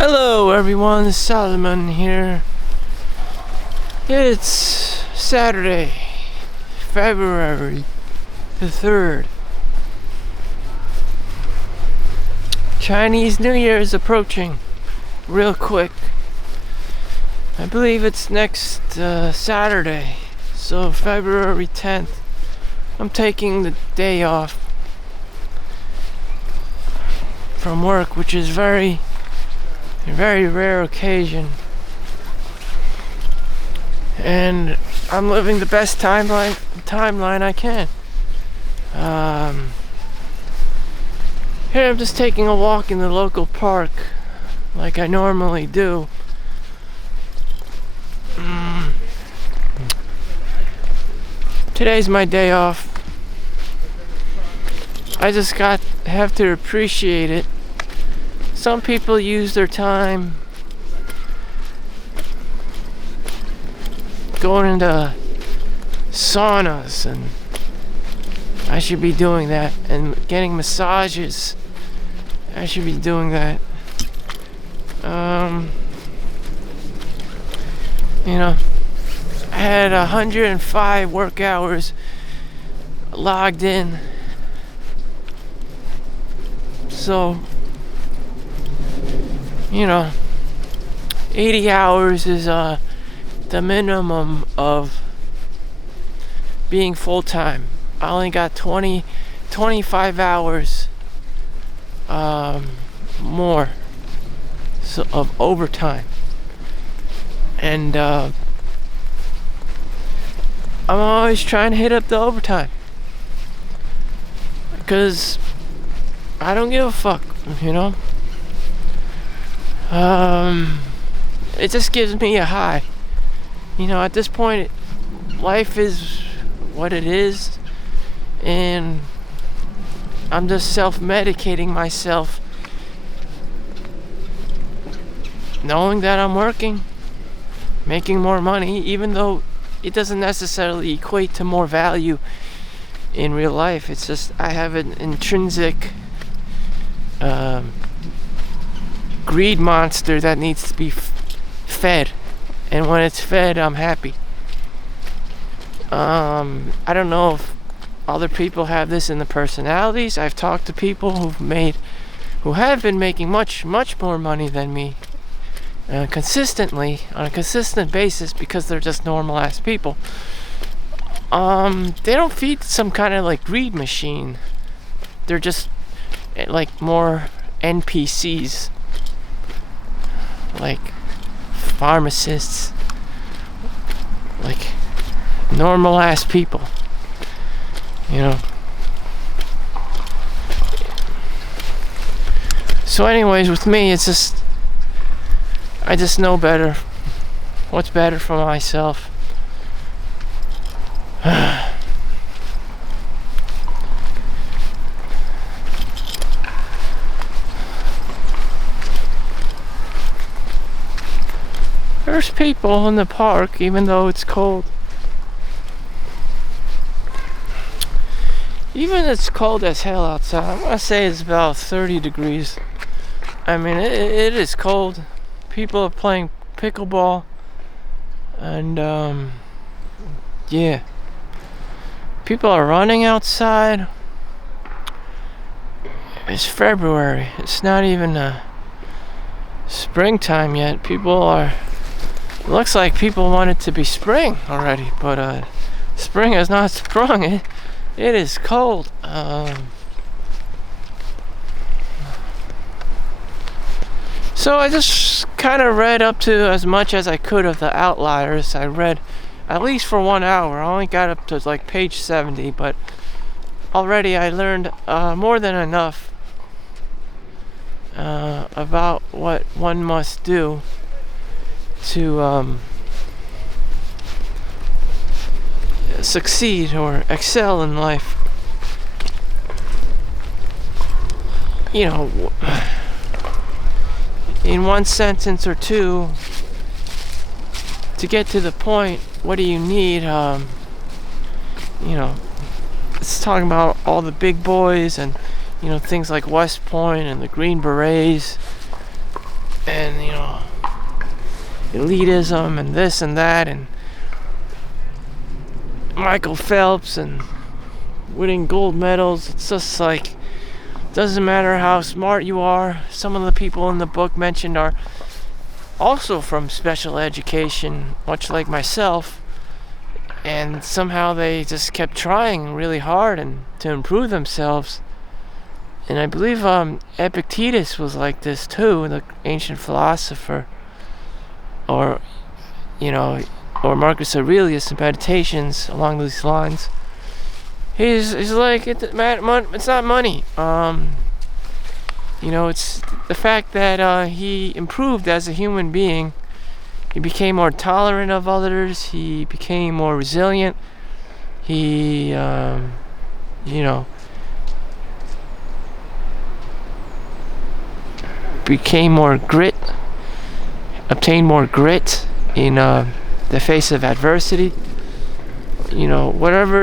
Hello everyone, Solomon here. It's Saturday, February the 3rd. Chinese New Year is approaching real quick. I believe it's next Saturday, so February 10th. I'm taking the day off from work, which is a very rare occasion, and I'm living the best timeline I can. Here I'm just taking a walk in the local park like I normally do. Today's my day off. I just have to appreciate it. Some people use their time going into saunas, and I should be doing that, and getting massages. I should be doing that. I had 105 work hours logged in, so 80 hours is the minimum of being full-time. I only got 25 hours more of overtime, and I'm always trying to hit up the overtime because I don't give a fuck, it just gives me a high. At this point, life is what it is, and I'm just self-medicating myself, knowing that I'm working, making more money, even though it doesn't necessarily equate to more value in real life. It's just I have an intrinsic greed monster that needs to be fed, and when it's fed, I'm happy. I don't know if other people have this in the personalities. I've talked to people who have been making much more money than me consistently, on a consistent basis, because they're just normal ass people. They don't feed some kind of like greed machine. They're just like more NPCs, like pharmacists, like normal ass people, So anyways, with me, it's just I just know better what's better for myself. There's people in the park, even though it's cold. Even it's cold as hell outside. I'm gonna say it's about 30 degrees. I mean, it is cold. People are playing pickleball, and yeah, people are running outside. It's February. It's not even springtime yet. It looks like people want it to be spring already, but spring has not sprung. It is cold. So I just kind of read up to as much as I could of the outliers. I read at least for 1 hour. I only got up to like page 70, but already I learned more than enough about what one must do to succeed or excel in life. In one sentence or two, to get to the point, what do you need? It's talking about all the big boys and things like West Point and the Green Berets, and and elitism and this and that, and Michael Phelps and winning gold medals. It's just like, doesn't matter how smart you are. Some of the people in the book mentioned are also from special education, much like myself, and somehow they just kept trying really hard and to improve themselves. And I believe Epictetus was like this too, the ancient philosopher, or Marcus Aurelius in Meditations along these lines. He's like, it's not money. It's the fact that he improved as a human being. He became more tolerant of others. He became more resilient. He, became more obtained more grit in the face of adversity. Whatever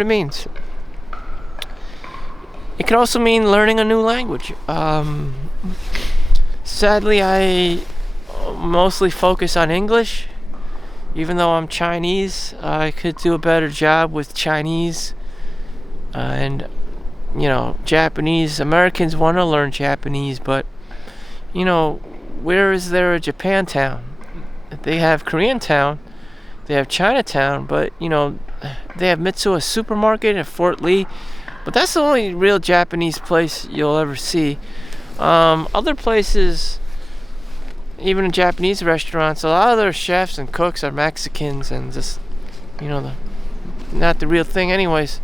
it means. It could also mean learning a new language. Sadly, I mostly focus on English. Even though I'm Chinese, I could do a better job with Chinese. And Japanese. Americans want to learn Japanese, but where is there a Japantown? They have Koreatown, they have Chinatown, but they have Mitsuwa Supermarket at Fort Lee, but that's the only real Japanese place you'll ever see. Other places, even in Japanese restaurants, a lot of their chefs and cooks are Mexicans and just not the real thing anyways.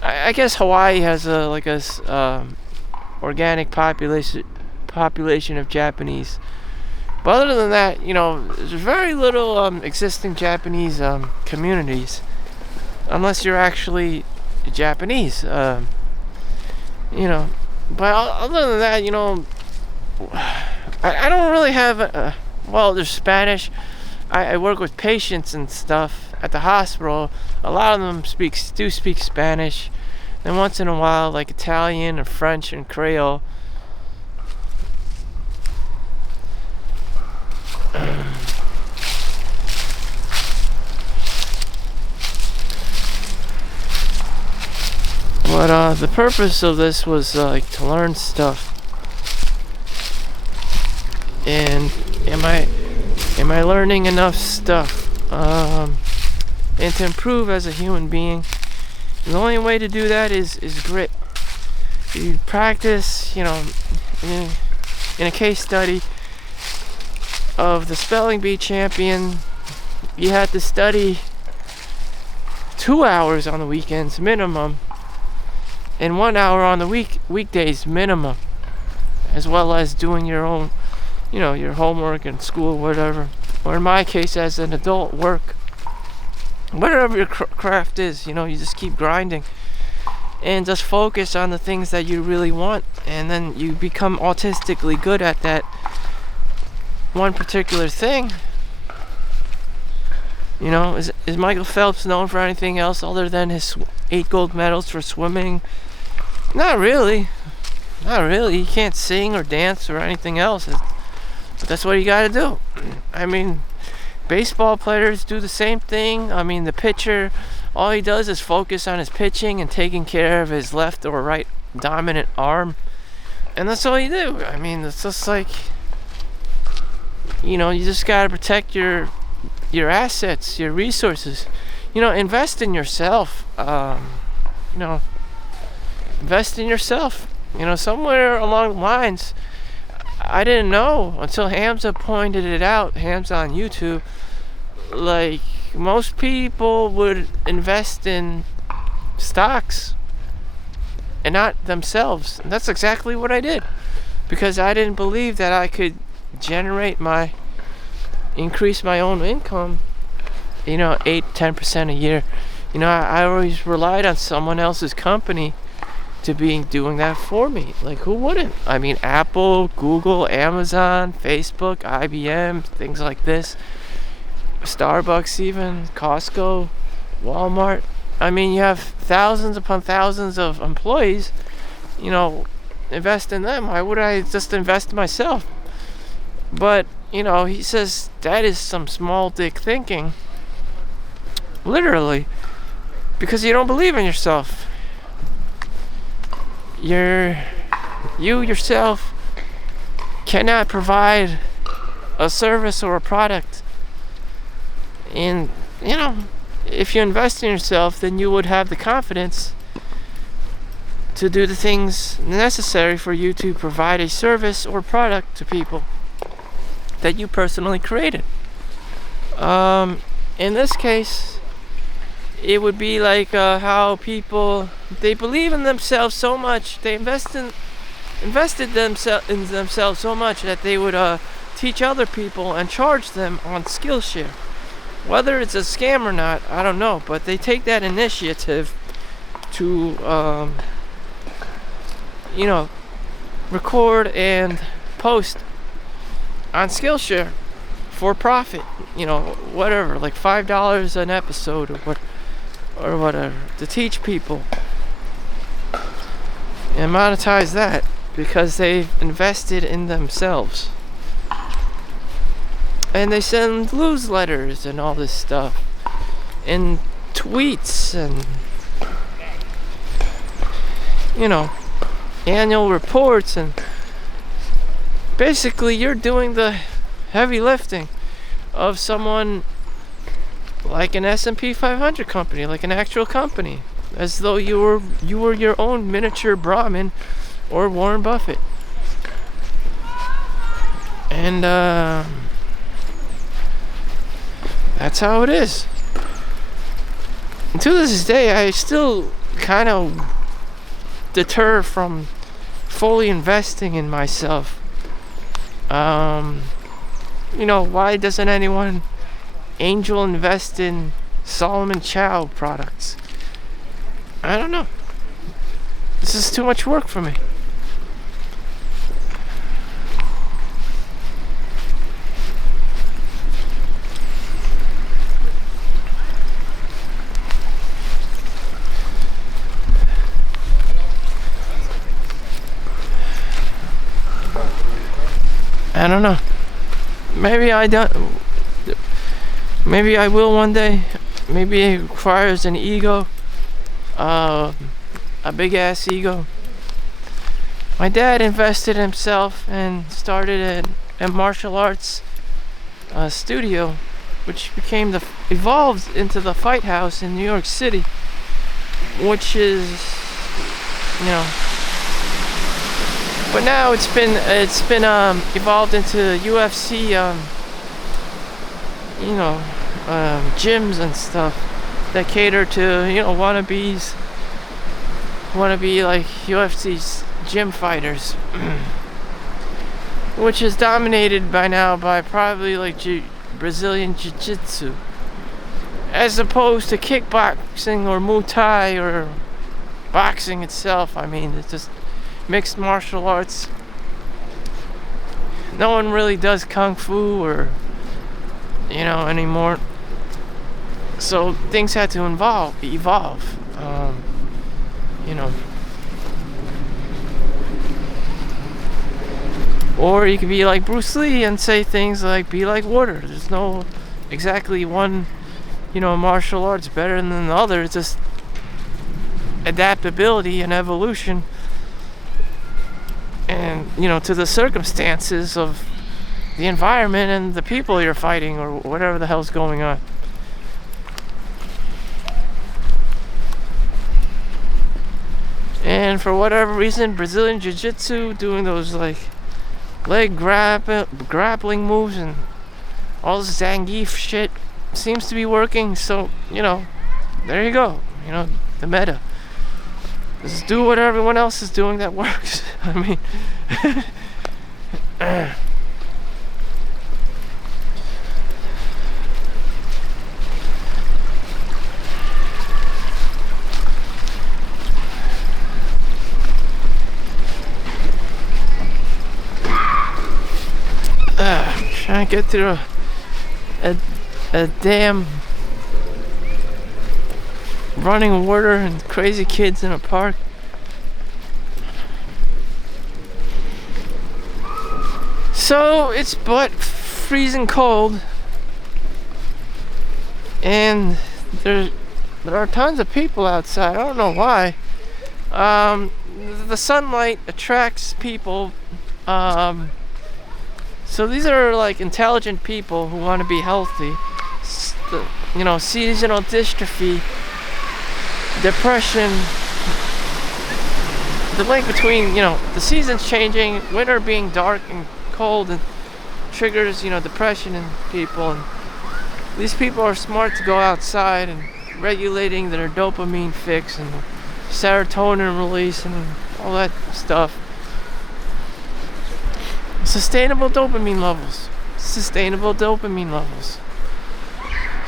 I guess Hawaii has a organic population of Japanese. But other than that, there's very little existing Japanese communities, unless you're actually Japanese. But other than that, I don't really have. There's Spanish. I work with patients and stuff at the hospital. A lot of them do speak Spanish, and once in a while, like Italian or French and Creole. But the purpose of this was to learn stuff. And am I learning enough stuff? And to improve as a human being. And the only way to do that is grit. You practice, in a case study of the spelling bee champion, you had to study 2 hours on the weekends minimum, and 1 hour on the weekdays minimum, as well as doing your own, your homework and school, whatever. Or in my case, as an adult, work. Whatever your craft is, you just keep grinding and just focus on the things that you really want, and then you become autistically good at that one particular thing. Is Michael Phelps known for anything else other than his 8 gold medals for swimming? Not really. He can't sing or dance or anything else, but that's what you gotta do. Baseball players do the same thing. The pitcher, all he does is focus on his pitching and taking care of his left or right dominant arm, and that's all you do. It's just like, you just gotta protect your assets, your resources. Invest in yourself. Invest in yourself. Somewhere along the lines, I didn't know until Hamza pointed it out. Hamza on YouTube. Like, most people would invest in stocks and not themselves. And that's exactly what I did, because I didn't believe that I could increase my own income, 8-10% a year. I always relied on someone else's company to be doing that for me. Like, who wouldn't? Apple, Google, Amazon, Facebook, IBM, things like this, Starbucks, even Costco, Walmart. You have thousands upon thousands of employees. invest in them? Why would I just invest in myself? But, he says that is some small dick thinking. Literally. Because you don't believe in yourself. You yourself cannot provide a service or a product. And, if you invest in yourself, then you would have the confidence to do the things necessary for you to provide a service or product to people that you personally created. In this case, it would be like how people, they believe in themselves so much, they invested in themselves so much that they would teach other people and charge them on Skillshare. Whether it's a scam or not, I don't know, but they take that initiative to record and post on Skillshare for profit, whatever, like $5 an episode or whatever, to teach people and monetize that because they've invested in themselves. And they send newsletters and all this stuff and tweets and annual reports, and basically you're doing the heavy lifting of someone like an S&P 500 company, like an actual company, as though you were your own miniature Brahmin or Warren Buffett. And that's how it is. And to this day, I still kind of deter from fully investing in myself. Why doesn't anyone angel invest in Solomon Chau products? I don't know. This is too much work for me. I don't know. Maybe I don't. Maybe I will one day. Maybe it requires an ego, a big ass ego. My dad invested in himself and started a martial arts studio, which evolved into the Fight House in New York City, which is, but now it's been evolved into UFC, gyms and stuff that cater to wannabes, wanna be like UFC's gym fighters, which is dominated by now by probably like Brazilian Jiu-Jitsu, as opposed to kickboxing or Muay Thai or boxing itself. I mean, it's just mixed martial arts. No one really does kung fu or anymore. So things had to evolve. Or you could be like Bruce Lee and say things like, be like water. There's no exactly one, martial arts better than the other. It's just adaptability and evolution, and to the circumstances of the environment and the people you're fighting or whatever the hell's going on. And for whatever reason, Brazilian Jiu-Jitsu, doing those like leg grappling moves and all this Zangief shit, seems to be working. So there you go. The meta. Just do what everyone else is doing that works. I mean, trying to get through a damn running water and crazy kids in a park. So it's but freezing cold, and there are tons of people outside. I don't know why. The sunlight attracts people. So these are like intelligent people who want to be healthy. Seasonal dystrophy, depression. The link between the seasons changing, winter being dark and cold, and triggers depression in people. And these people are smart to go outside and regulating their dopamine fix and serotonin release and all that stuff. Sustainable dopamine levels.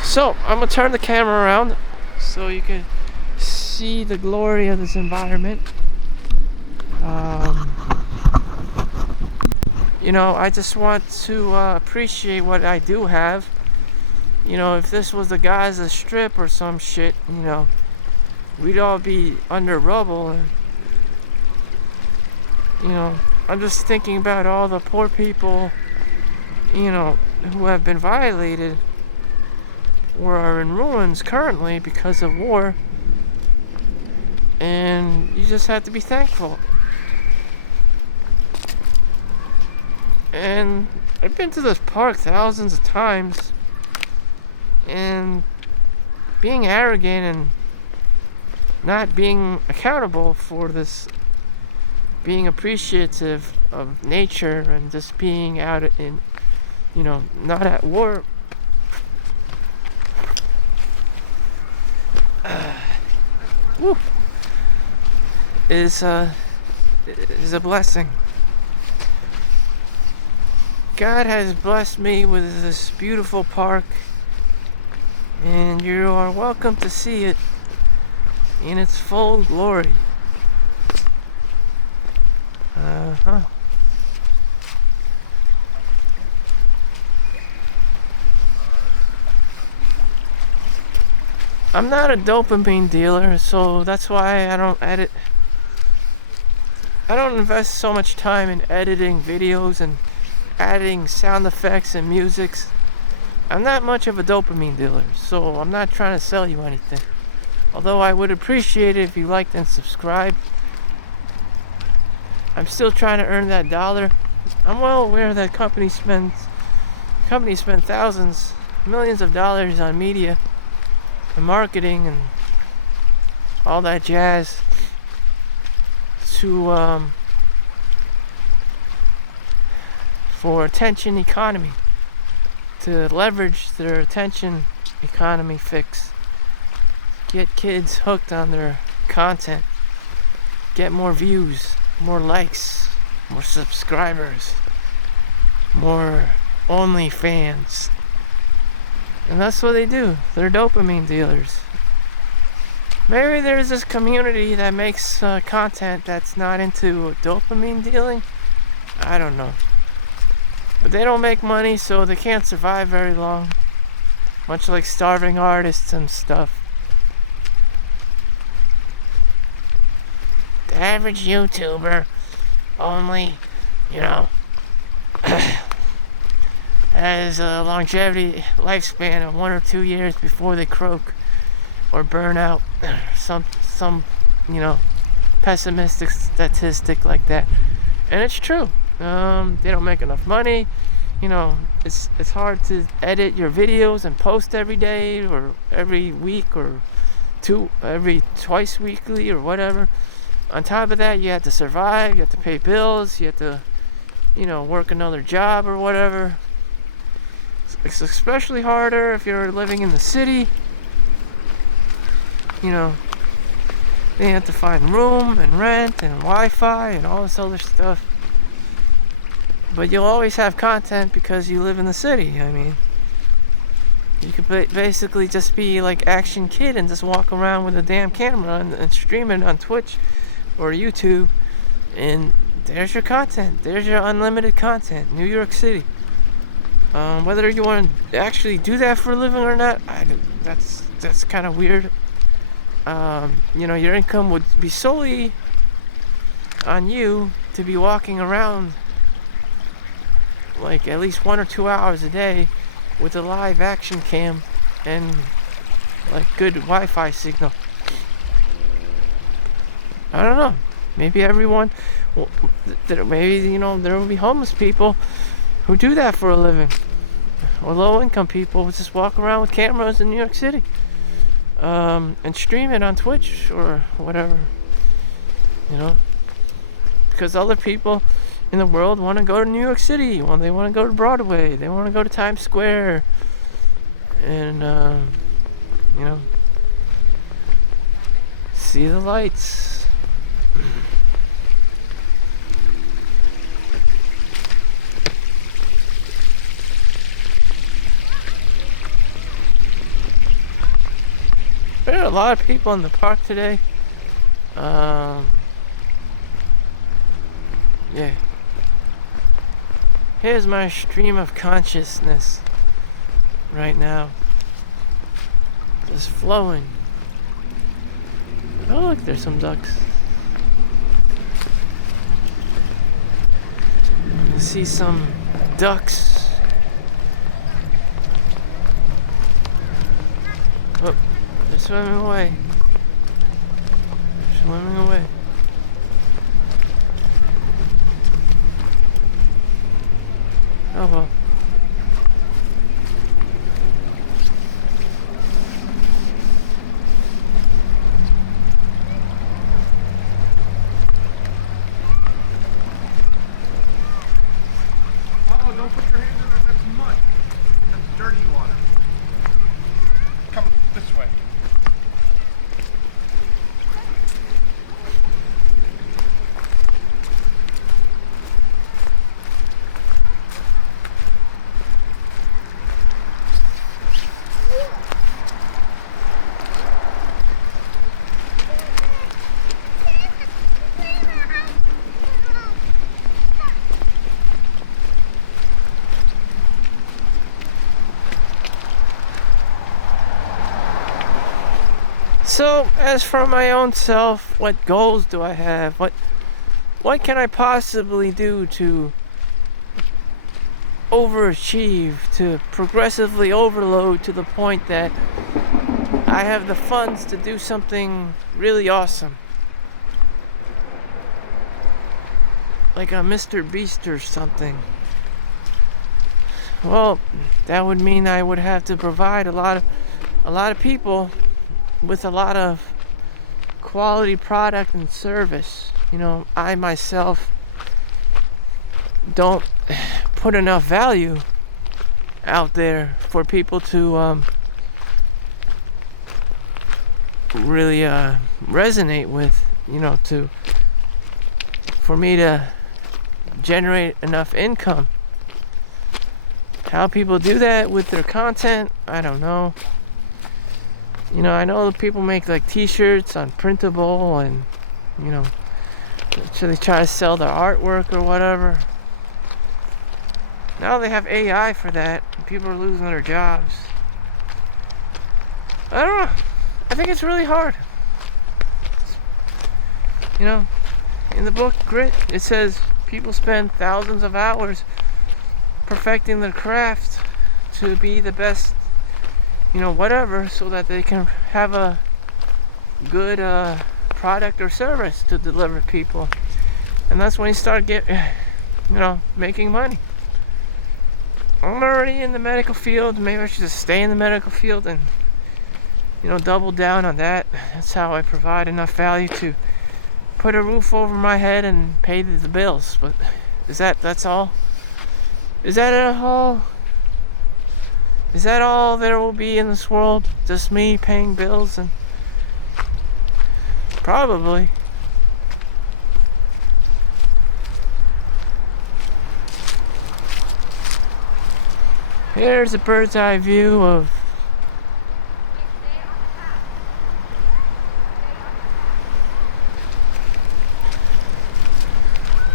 So I'm gonna turn the camera around so you can see the glory of this environment. I just want to appreciate what I do have. If this was the Gaza Strip or some shit, we'd all be under rubble. And, I'm just thinking about all the poor people, who have been violated or are in ruins currently because of war. And you just have to be thankful. And I've been to this park thousands of times, and being arrogant and not being accountable for this, being appreciative of nature and just being out in, not at war. Is a blessing. God has blessed me with this beautiful park, and you are welcome to see it in its full glory. I'm not a dopamine dealer, so that's why I don't edit. I don't invest so much time in editing videos and adding sound effects and musics. I'm not much of a dopamine dealer, so I'm not trying to sell you anything. Although I would appreciate it if you liked and subscribed. I'm still trying to earn that dollar. I'm well aware that companies spend thousands, millions of dollars on media and marketing and all that jazz to for attention economy, to leverage their attention economy fix, get kids hooked on their content, get more views, more likes, more subscribers, more OnlyFans. And that's what they do. They're dopamine dealers. Maybe there's this community that makes content that's not into dopamine dealing. I don't know. But they don't make money, so they can't survive very long. Much like starving artists and stuff. The average YouTuber only, has a longevity lifespan of 1 or 2 years before they croak or burn out. Some pessimistic statistic like that. And it's true. They don't make enough money. It's hard to edit your videos and post every day or every week or twice weekly or whatever. On top of that, you have to survive, you have to pay bills, you have to, work another job or whatever. It's especially harder if you're living in the city. Then you have to find room and rent and Wi-Fi and all this other stuff. But you'll always have content because you live in the city. I mean, you could basically just be like Action Kid and just walk around with a damn camera and stream it on Twitch or YouTube, and there's your content. There's your unlimited content. New York City. Whether you want to actually do that for a living or not, that's kind of weird. Your income would be solely on you to be walking around like at least 1 or 2 hours a day with a live action cam and like good Wi-Fi signal. I don't know. Maybe everyone, well, maybe, you know, there will be homeless people who do that for a living, or low-income people who just walk around with cameras in New York City, and stream it on Twitch or whatever, you know, because other people in the world want to go to New York City, they want to go to Broadway, they want to go to Times Square, and you know, see the lights. There are a lot of people in the park today. Yeah. Here's my stream of consciousness right now. Just flowing. Oh, look, there's some ducks. I see some ducks. Oh, they're swimming away. Swimming away. Oh well. Uh-oh, don't put your hands in there. That's mud. That's dirty water. Come this way. So, as for my own self, what goals do I have? What can I possibly do to overachieve, to progressively overload to the point that I have the funds to do something really awesome? Like a Mr. Beast or something. Well, that would mean I would have to provide a lot of people with a lot of quality product and service. You know, I myself don't put enough value out there for people to really resonate with, you know, for me to generate enough income. How people do that with their content, I don't know. You know, I know that people make like t-shirts on printable and, you know, so they try to sell their artwork or whatever. Now they have AI for that. And people are losing their jobs. I don't know. I think it's really hard. You know, in the book Grit, it says people spend thousands of hours perfecting their craft to be the best, you know, whatever, so that they can have a good product or service to deliver people. And that's when you start making money. I'm already in the medical field. Maybe I should just stay in the medical field and, you know, double down on that. That's how I provide enough value to put a roof over my head and pay the bills. But that's all? Is that all? Is that all there will be in this world? Just me paying bills? And probably. Here's a bird's eye view of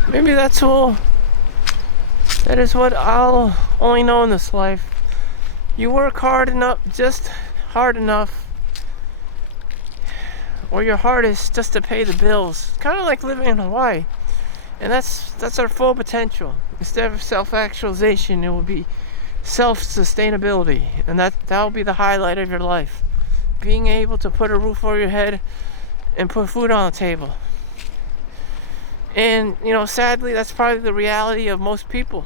maybe that's all. That is what I'll only know in this life. You work hard enough, just hard enough, or your hardest just to pay the bills. Kind of like living in Hawaii. And that's our full potential. Instead of self-actualization, it will be self-sustainability, and that will be the highlight of your life. Being able to put a roof over your head and put food on the table. And sadly, that's probably the reality of most people.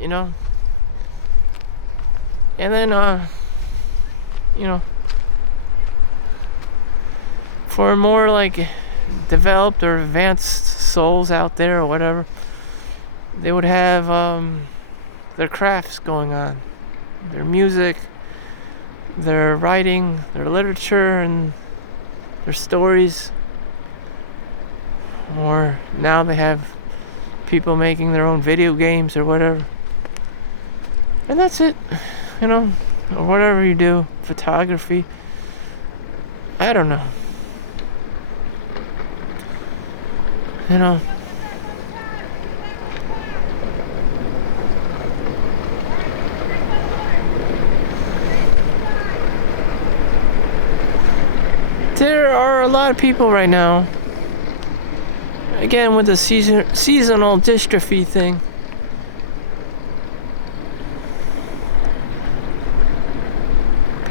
And then for more like developed or advanced souls out there or whatever, they would have their crafts going on, their music, their writing, their literature, and their stories. Or now they have people making their own video games or whatever. And that's it, or whatever you do, photography. I don't know. There are a lot of people right now, again with the seasonal dystrophy thing.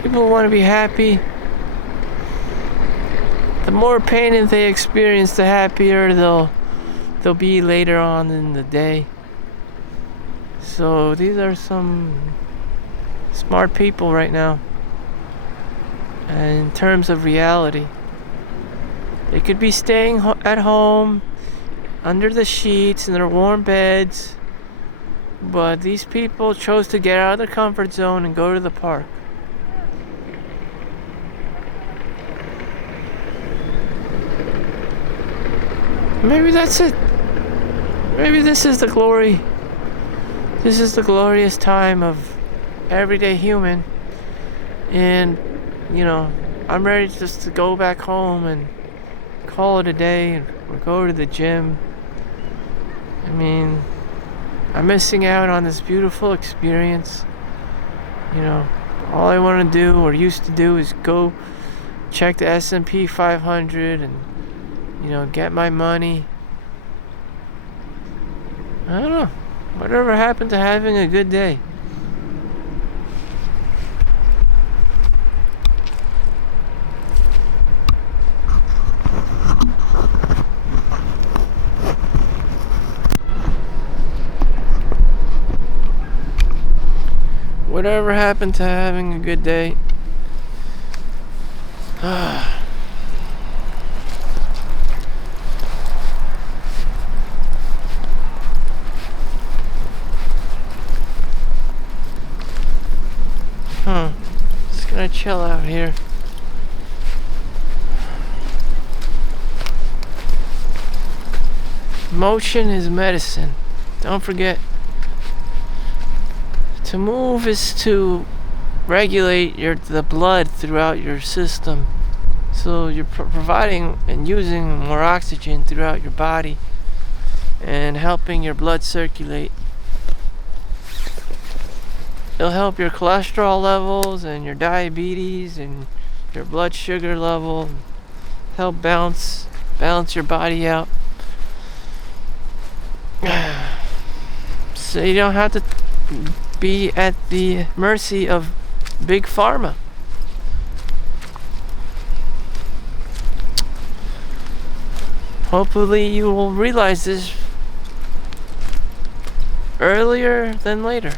People want to be happy. The more pain that they experience, the happier they'll be later on in the day. So these are some smart people right now. And in terms of reality, they could be staying at home under the sheets in their warm beds, but these people chose to get out of their comfort zone and go to the park. Maybe that's it. Maybe this is the glory. This is the glorious time of everyday human. And I'm ready just to go back home and call it a day or go to the gym. I mean, I'm missing out on this beautiful experience. All I want to do or used to do is go check the S&P 500 and get my money. I don't know. Whatever happened to having a good day? Whatever happened to having a good day? Just gonna chill out here. Motion is medicine. Don't forget. To move is to regulate the blood throughout your system. So you're providing and using more oxygen throughout your body and helping your blood circulate. It'll help your cholesterol levels and your diabetes and your blood sugar level. Help balance your body out. So you don't have to be at the mercy of big pharma. Hopefully you will realize this earlier than later.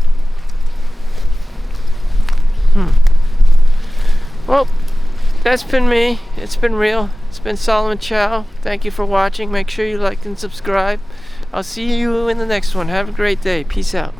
Well, that's been me. It's been real. It's been Solomon Chau. Thank you for watching. Make sure you like and subscribe. I'll see you in the next one. Have a great day. Peace out.